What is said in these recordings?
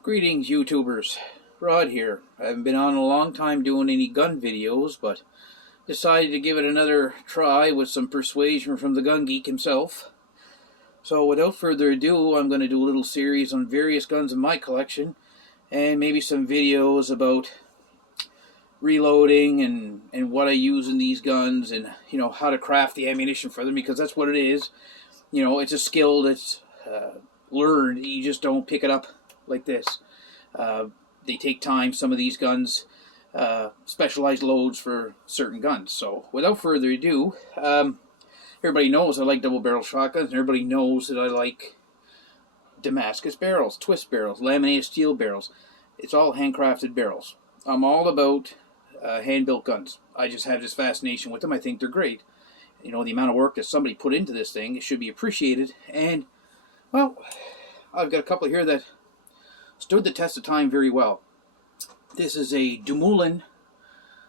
Greetings, YouTubers. Rod here. I haven't been on in a long time doing any gun videos, but decided to give it another try with some persuasion from the gun geek himself. So without further ado, I'm going to do a little series on various guns in my collection, and maybe some videos about reloading and what I use in these guns, and how to craft the ammunition for them, because that's what it is. It's a skill that's learned. You just don't pick it up like this. They take time. Some of these guns, specialized loads for certain guns. So without further ado, everybody knows I like double barrel shotguns, and everybody knows that I like Damascus barrels, twist barrels, laminated steel barrels. It's all handcrafted barrels. I'm all about hand-built guns. I just have this fascination with them. I think they're great. The amount of work that somebody put into this thing, it should be appreciated. And, well, I've got a couple here that stood the test of time very well. This is a Dumoulin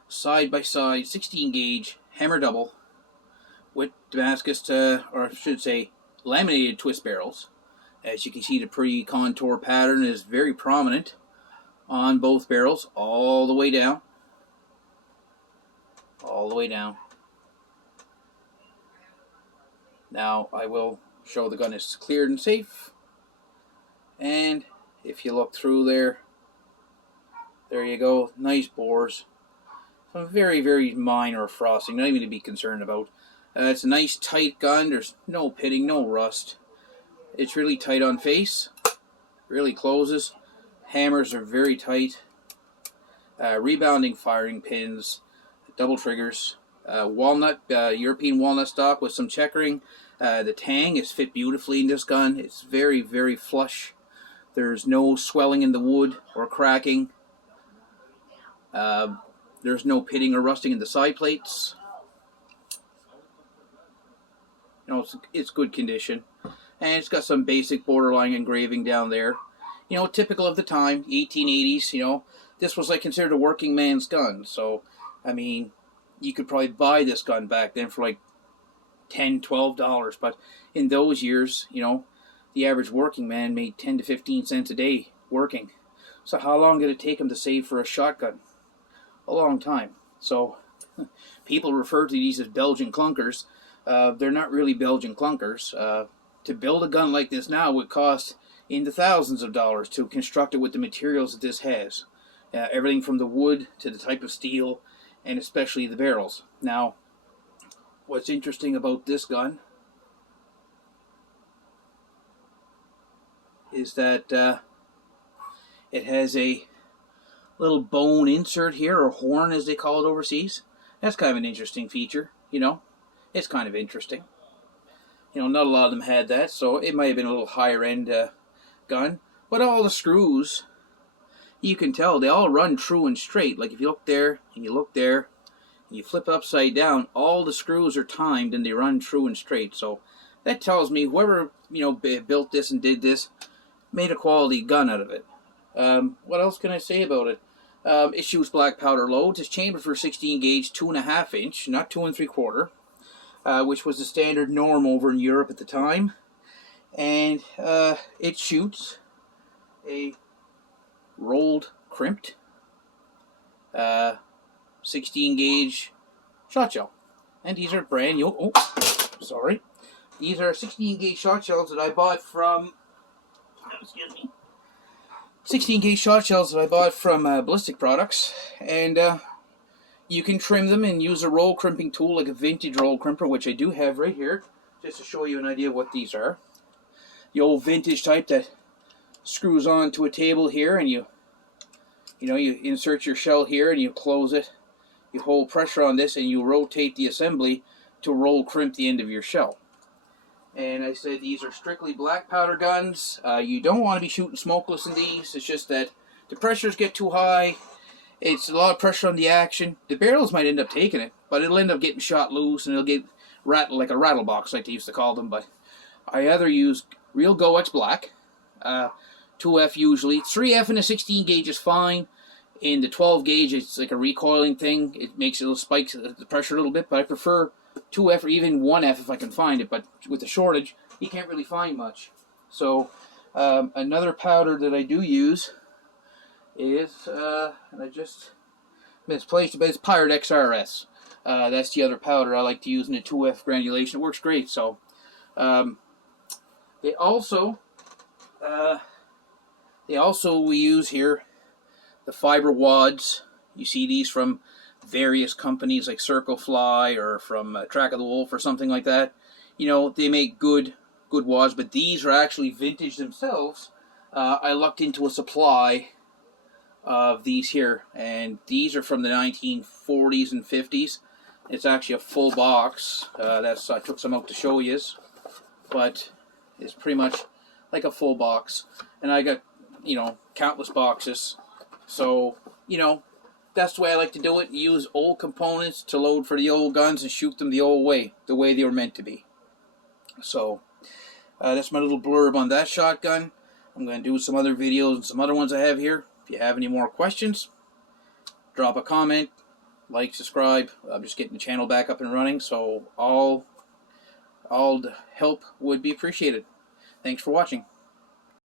side-by-side 16 gauge hammer double with Damascus, or I should say laminated twist barrels. As you can see, the pretty contour pattern is very prominent on both barrels, all the way down. All the way down. Now I will show the gun is cleared and safe. And if you look through there you go. Nice bores. Some very, very minor frosting, not even to be concerned about. It's a nice tight gun. There's no pitting, no rust. It's really tight on face. Really closes. Hammers are very tight. Rebounding firing pins. Double triggers. Walnut, European walnut stock with some checkering. The tang is fit beautifully in this gun. It's very, very flush. There's no swelling in the wood or cracking. There's no pitting or rusting in the side plates. It's good condition. And it's got some basic borderline engraving down there. Typical of the time, 1880s, this was like considered a working man's gun. So, I mean, you could probably buy this gun back then for like $10, $12. But in those years, the average working man made 10 to 15 cents a day working. So how long did it take him to save for a shotgun? A long time. So people refer to these as Belgian clunkers. They're not really Belgian clunkers. To build a gun like this now would cost in the thousands of dollars to construct it with the materials that this has. Everything from the wood to the type of steel, and especially the barrels. Now, what's interesting about this gun is that it has a little bone insert here, or horn as they call it overseas. That's kind of an interesting feature, It's kind of interesting. Not a lot of them had that, so it might have been a little higher end gun. But all the screws, you can tell, they all run true and straight. Like if you look there, and you look there, and you flip upside down, all the screws are timed and they run true and straight. So that tells me whoever, built this and did this, made a quality gun out of it. What else can I say about it? It shoots black powder loads. It's chambered for 16 gauge, 2.5 inch, not 2 3/4, which was the standard norm over in Europe at the time. And it shoots a rolled, crimped 16 gauge shot shell. And these are brand new. Oh, sorry. These are 16 gauge shot shells that I bought from, excuse me, 16 gauge shot shells that I bought from Ballistic Products, and you can trim them and use a roll crimping tool like a vintage roll crimper, which I do have right here, just to show you an idea of what these are. The old vintage type that screws onto a table here, and you insert your shell here and you close it. You hold pressure on this and you rotate the assembly to roll crimp the end of your shell. And I said these are strictly black powder guns. You don't want to be shooting smokeless in these. It's just that the pressures get too high. It's a lot of pressure on the action. The barrels might end up taking it, but it'll end up getting shot loose and it'll get rattled like a rattle box, like they used to call them. But I either use real Go-X black, 2F usually. 3F in a 16 gauge is fine. In the 12 gauge, it's like a recoiling thing. It makes it little spikes the pressure a little bit, but I prefer 2F or even 1F if I can find it. But with the shortage, you can't really find much. So another powder that I do use is, and I just misplaced it, but it's Pirate XRS. That's the other powder I like to use in the 2F granulation. It works great. So they also we use here the fiber wads. You see these from various companies like Circle Fly or from Track of the Wolf or something like that. You know, they make good wads, but these are actually vintage themselves. I lucked into a supply of these here, and these are from the 1940s and 50s. It's actually a full box. I took some out to show you, but it's pretty much like a full box. And I got, you know, countless boxes. So, you know, that's the way I like to do it. Use old components to load for the old guns and shoot them the old way, the way they were meant to be. So, that's my little blurb on that shotgun. I'm going to do some other videos and some other ones I have here. If you have any more questions, drop a comment, like, subscribe. I'm just getting the channel back up and running, so all the help would be appreciated. Thanks for watching.